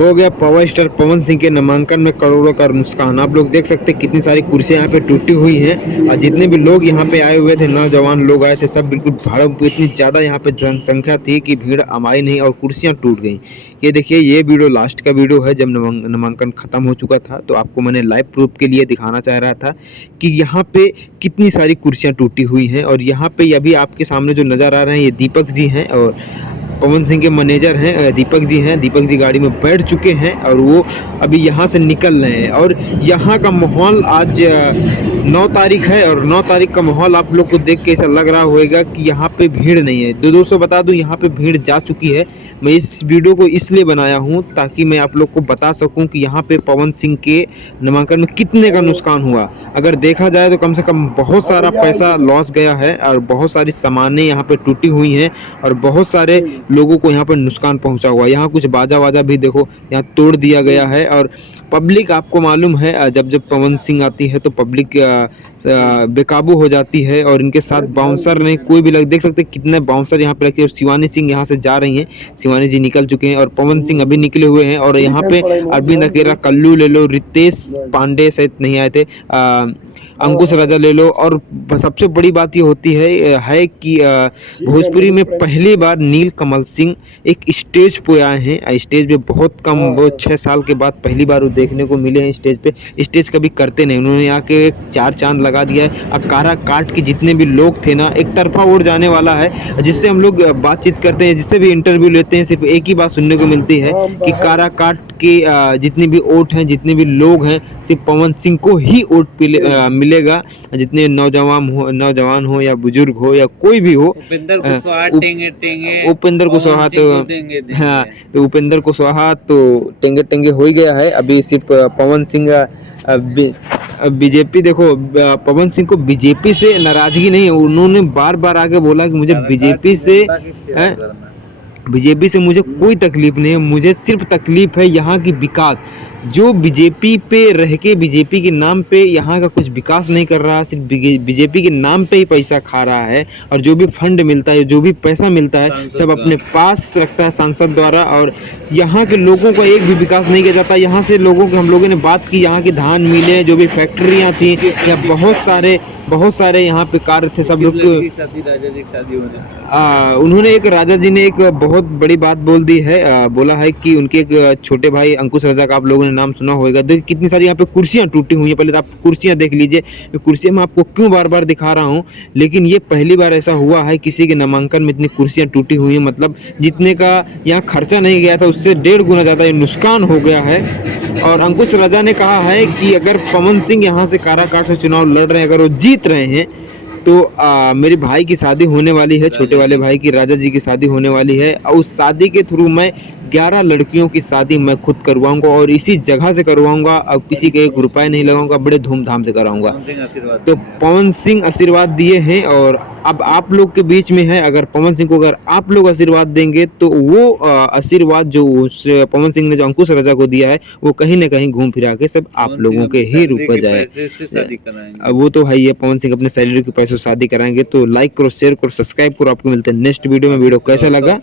हो गया power star Pawan Singh के नामांकन में करोड़ों का नुकसान। आप लोग देख सकते हैं कितनी सारी कुर्सियां यहाँ पे टूटी हुई हैं और जितने भी लोग यहाँ पे आए हुए थे, नौजवान लोग आए थे, सब बिल्कुल भड़क, इतनी ज़्यादा यहाँ पे जनसंख्या थी कि भीड़ हमारी नहीं और कुर्सियां टूट गई। ये देखिए, ये वीडियो लास्ट का वीडियो है जब नामांकन खत्म हो चुका था, तो आपको मैंने लाइव प्रूफ के लिए दिखाना चाह रहा था कि यहाँ पे कितनी सारी कुर्सियाँ टूटी हुई हैं। और यहाँ पे अभी आपके सामने जो नज़र आ रहे हैं, ये दीपक जी हैं और पवन सिंह के मैनेजर हैं, दीपक जी हैं। दीपक जी गाड़ी में बैठ चुके हैं और वो अभी यहाँ से निकल रहे हैं। और यहाँ का माहौल आज 9 तारीख है और 9 तारीख का माहौल आप लोग को देख के ऐसा लग रहा होगा कि यहाँ पे भीड़ नहीं है। तो दोस्तों बता दूं, यहाँ पे भीड़ जा चुकी है। मैं इस वीडियो को इसलिए बनाया हूँ ताकि मैं आप लोग को बता सकूँ कि यहाँ पे पवन सिंह के नामांकन में कितने का नुकसान हुआ। अगर देखा जाए तो कम से कम बहुत सारा पैसा लॉस गया है और बहुत सारी सामानें यहाँ पे टूटी हुई हैं और बहुत सारे लोगों को यहाँ पर नुकसान पहुँचा हुआ। यहाँ कुछ बाजा वाजा भी देखो यहाँ तोड़ दिया गया है। और पब्लिक, आपको मालूम है जब जब पवन सिंह आती है तो पब्लिक बेकाबू हो जाती है। और इनके साथ बाउंसर ने कोई भी देख सकते हैं कितने बाउंसर यहाँ पे रखे। और शिवानी सिंह यहाँ से जा रही हैं, शिवानी जी निकल चुके हैं और पवन सिंह अभी निकले हुए हैं। और यहाँ पे अरविंद अकेला, कल्लू ले लो, रितेश पांडे शायद नहीं आए थे, अंकुश राजा ले लो। और सबसे बड़ी बात ये होती है कि भोजपुरी में पहली बार नील कमल सिंह एक स्टेज पे आए हैं। स्टेज पे बहुत कम, वो 6 साल के बाद पहली बार वो देखने को मिले हैं स्टेज पे। स्टेज कभी करते नहीं, उन्होंने आके एक 4 चांद लगा दिया है। अब कारा काट के जितने भी लोग थे ना, एक तरफा उड़ जाने वाला है। जिससे हम लोग बातचीत करते हैं, जिससे भी इंटरव्यू लेते हैं, सिर्फ एक ही बात सुनने को मिलती है कि कारा काट के जितनी भी वोट हैं, जितने भी लोग हैं, सिर्फ पवन सिंह को ही वोट मिलेगा। जितने नौजवान हो या बुजुर्ग हो या कोई भी हो, उपेंद्र कुशवाहा तो हाँ, तो उपेंद्र कुशवाहा तो टेंगे टेंगे हो ही गया है। अभी सिर्फ पवन सिंह बीजेपी, देखो पवन सिंह को बीजेपी से नाराजगी नहीं है। उन्होंने बार बार आके बोला कि मुझे बीजेपी से मुझे कोई तकलीफ नहीं है, मुझे सिर्फ तकलीफ है यहाँ की विकास। जो बीजेपी पे रह के बीजेपी के नाम पे यहाँ का कुछ विकास नहीं कर रहा, सिर्फ बीजेपी के नाम पे ही पैसा खा रहा है। और जो भी फंड मिलता है, जो भी पैसा मिलता है, सब अपने पास रखता है सांसद द्वारा। और यहाँ के लोगों का एक भी विकास नहीं किया जाता। यहाँ से लोगों के, हम लोगों ने बात की, यहाँ की धान मिलें, जो भी फैक्ट्रियाँ थी या बहुत सारे यहाँ पे कार्य थे, सब लोग उन्होंने एक राजा जी ने एक बहुत बड़ी बात बोल दी है। बोला है कि उनके एक छोटे भाई अंकुश राजा का आप लोगों ने नाम सुना होगा। देखिए कितनी सारी यहाँ पे कुर्सियाँ टूटी हुई हैं। पहले तो आप कुर्सियाँ देख लीजिए। कुर्सियाँ मैं आपको क्यों बार बार दिखा रहा हूँ, लेकिन ये पहली बार ऐसा हुआ है किसी के नामांकन में इतनी कुर्सियाँ टूटी हुई हैं। मतलब जितने का यहाँ खर्चा नहीं गया था उससे 1.5 गुना ज़्यादा ये नुकसान हो गया है। और अंकुश राजा ने कहा है कि अगर पवन सिंह यहाँ से काराकाट से चुनाव लड़ रहे हैं, अगर वो जीत रहे हैं तो मेरे भाई की शादी होने वाली है, छोटे वाले भाई की, राजा जी की शादी होने वाली है। और उस शादी के थ्रू मैं 11 लड़कियों की शादी मैं खुद करवाऊंगा और इसी जगह से करवाऊंगा। अब किसी के 1 रुपए नहीं लगाऊंगा, बड़े धूमधाम से कराऊंगा। तो पवन सिंह आशीर्वाद दिए हैं और अब आप लोग के बीच में है। अगर पवन सिंह को अगर आप लोग आशीर्वाद देंगे तो वो आशीर्वाद जो पवन सिंह ने जो अंकुश राजा को दिया है, वो कहीं ना कहीं घूम फिरा के सब आप लोगों के ही रूप में जाए। अब वो तो है ही है, पवन सिंह अपने सैलरी के पैसों से शादी कराएंगे। तो लाइक करो, शेयर करो, सब्सक्राइब करो। आपको मिलते हैं नेक्स्ट वीडियो में। वीडियो कैसा लगा